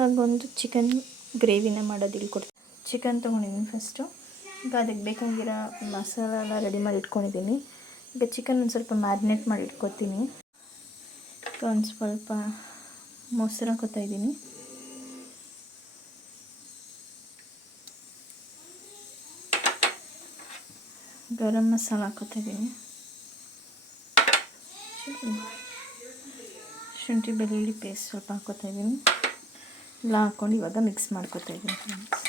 ಒಂದು ಚಿಕನ್ ಗ್ರೇವಿನ ಮಾಡೋದು ಹೇಳ್ಕೊಡ್ತೀನಿ. ಚಿಕನ್ ತೊಗೊಂಡಿದ್ದೀನಿ ಫಸ್ಟು. ಈಗ ಅದಕ್ಕೆ ಬೇಕಾಗಿರೋ ಮಸಾಲ ಎಲ್ಲ ರೆಡಿ ಮಾಡಿ ಇಟ್ಕೊಂಡಿದ್ದೀನಿ. ಈಗ ಚಿಕನ್ ಒಂದು ಸ್ವಲ್ಪ ಮ್ಯಾರಿನೇಟ್ ಮಾಡಿ ಇಟ್ಕೊತೀನಿ. ಒಂದು ಸ್ವಲ್ಪ ಮೊಸರು ಹಾಕೋತಾ ಇದ್ದೀನಿ. ಗರಂ ಮಸಾಲ ಹಾಕೋತಾ ಇದ್ದೀನಿ. ಶುಂಠಿ ಬೆಳ್ಳುಳ್ಳಿ ಪೇಸ್ಟ್ ಸ್ವಲ್ಪ ಹಾಕೋತಾ ಇದ್ದೀನಿ. ಎಲ್ಲ ಹಾಕ್ಕೊಂಡು ಇವಾಗ ಮಿಕ್ಸ್ ಮಾಡ್ಕೊತಾ ಇದ್ದೀನಿ ಫ್ರೆಂಡ್ಸ್.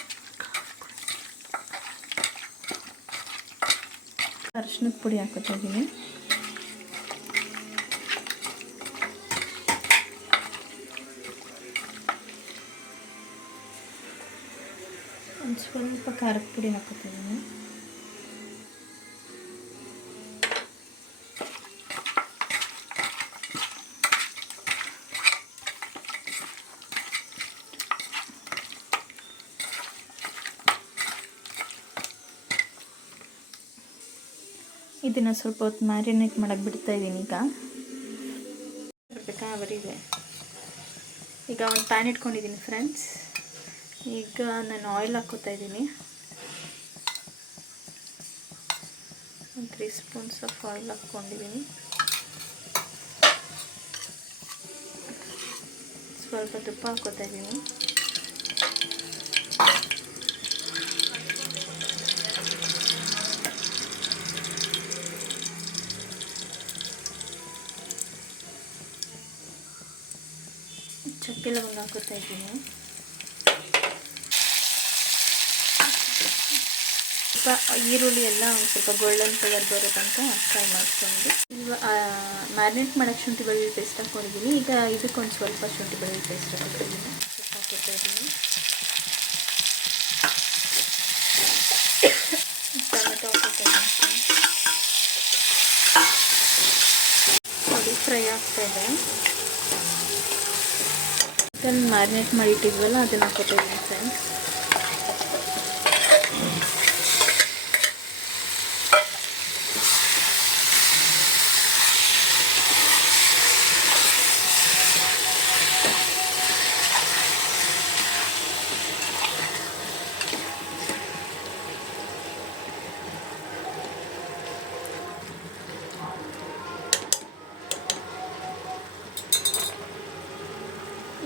ಅರಿಶಿನದ ಪುಡಿ ಹಾಕೋತಾ ಇದ್ದೀನಿ. ಒಂದು ಸ್ವಲ್ಪ ಖಾರದ ಪುಡಿ ಹಾಕೋತಾ ಇದ್ದೀನಿ. ಇದನ್ನು ಸ್ವಲ್ಪ ಹೊತ್ತು ಮ್ಯಾರಿನೇಟ್ ಮಾಡೋಕ್ಕೆ ಬಿಡ್ತಾಯಿದ್ದೀನಿ. ಈಗ ಒಂದು ಪ್ಯಾನ್ ಇಟ್ಕೊಂಡಿದ್ದೀನಿ ಫ್ರೆಂಡ್ಸ್. ಈಗ ನಾನು ಆಯಿಲ್ ಹಾಕೋತಾ ಇದ್ದೀನಿ. 3 ಸ್ಪೂನ್ಸ್ ಆಫ್ ಆಯಿಲ್ ಹಾಕ್ಕೊಂಡಿದ್ದೀನಿ. ಸ್ವಲ್ಪ ತುಪ್ಪ ಹಾಕೋತಾ ಇದ್ದೀನಿ. ಚಕ್ಕೆ ಲವಂಗ ಹಾಕೋತಾ ಇದ್ದೀನಿ. ಸ್ವಲ್ಪ ಈರುಳ್ಳಿ ಎಲ್ಲ ಒಂದು ಸ್ವಲ್ಪ ಗೋಲ್ಡನ್ ಕಲರ್ ಬರೋ ತನಕ ಫ್ರೈ ಮಾಡಿಕೊಂಡು ಇವಾಗ ಮ್ಯಾರಿನೇಟ್ ಮಾಡೋಕ್ಕೆ ಶುಂಠಿ ಬೆಳ್ಳುಳ್ಳಿ ಪೇಸ್ಟ್ ಹಾಕ್ಕೊಂಡಿದ್ದೀನಿ. ಈಗ ಇದಕ್ಕೊಂದು ಸ್ವಲ್ಪ ಶುಂಠಿ ಬೆಳ್ಳುಳ್ಳಿ ಪೇಸ್ಟ್ ಹಾಕೋತಿದ್ದೀನಿ. ಸ್ವಲ್ಪ ಹಾಕೋತಾ ಇದ್ದೀನಿ. ಟೊಮೆಟೊ ಹಾಕೋತಾ ಇದ್ದೀನಿ. ನೋಡಿ ಫ್ರೈ ಆಗ್ತಾ ಇದೆ. ಚಿಕನ್ ಮ್ಯಾರಿನೇಟ್ ಮಾಡಿಟ್ಟಿದ್ವಲ್ಲ ಅದನ್ನು ಹಾಕೋತಾ ಇದ್ದೀನಿ ಫ್ರೆಂಡ್ಸ್.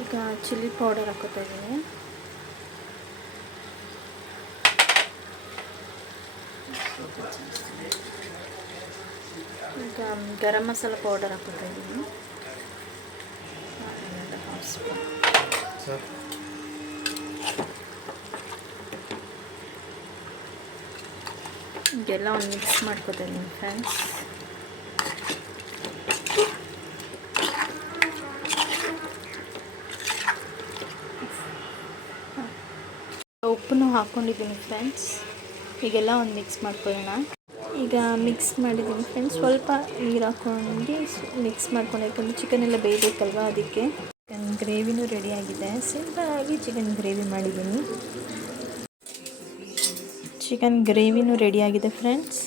ಈಗ ಚಿಲ್ಲಿ ಪೌಡರ್ ಹಾಕೋತಾ ಇದ್ದೀನಿ. ಈಗ ಗರಂ ಮಸಾಲ ಪೌಡರ್ ಹಾಕೋತಾ ಇದ್ದೀನಿ. ಇದೆಲ್ಲ ಒಂದು ಮಿಕ್ಸ್ ಮಾಡ್ಕೋತಾ ಇದ್ದೀನಿ ಫ್ರೆಂಡ್ಸ್. ಉಪ್ಪನ್ನು ಹಾಕ್ಕೊಂಡಿದ್ದೀನಿ ಫ್ರೆಂಡ್ಸ್. ಈಗೆಲ್ಲ ಒಂದು ಮಿಕ್ಸ್ ಮಾಡ್ಕೊಳ್ಳೋಣ. ಈಗ ಮಿಕ್ಸ್ ಮಾಡಿದ್ದೀನಿ ಫ್ರೆಂಡ್ಸ್. ಸ್ವಲ್ಪ ನೀರು ಹಾಕ್ಕೊಂಡು ಮಿಕ್ಸ್ ಮಾಡ್ಕೊಂಡು, ಯಾಕಂದರೆ ಚಿಕನ್ ಎಲ್ಲ ಬೇಯಬೇಕಲ್ವ, ಅದಕ್ಕೆ. ಚಿಕನ್ ಗ್ರೇವಿನೂ ರೆಡಿಯಾಗಿದೆ. ಸಿಂಪಲಾಗಿ ಚಿಕನ್ ಗ್ರೇವಿ ಮಾಡಿದ್ದೀನಿ. ಚಿಕನ್ ಗ್ರೇವಿನೂ ರೆಡಿಯಾಗಿದೆ ಫ್ರೆಂಡ್ಸ್.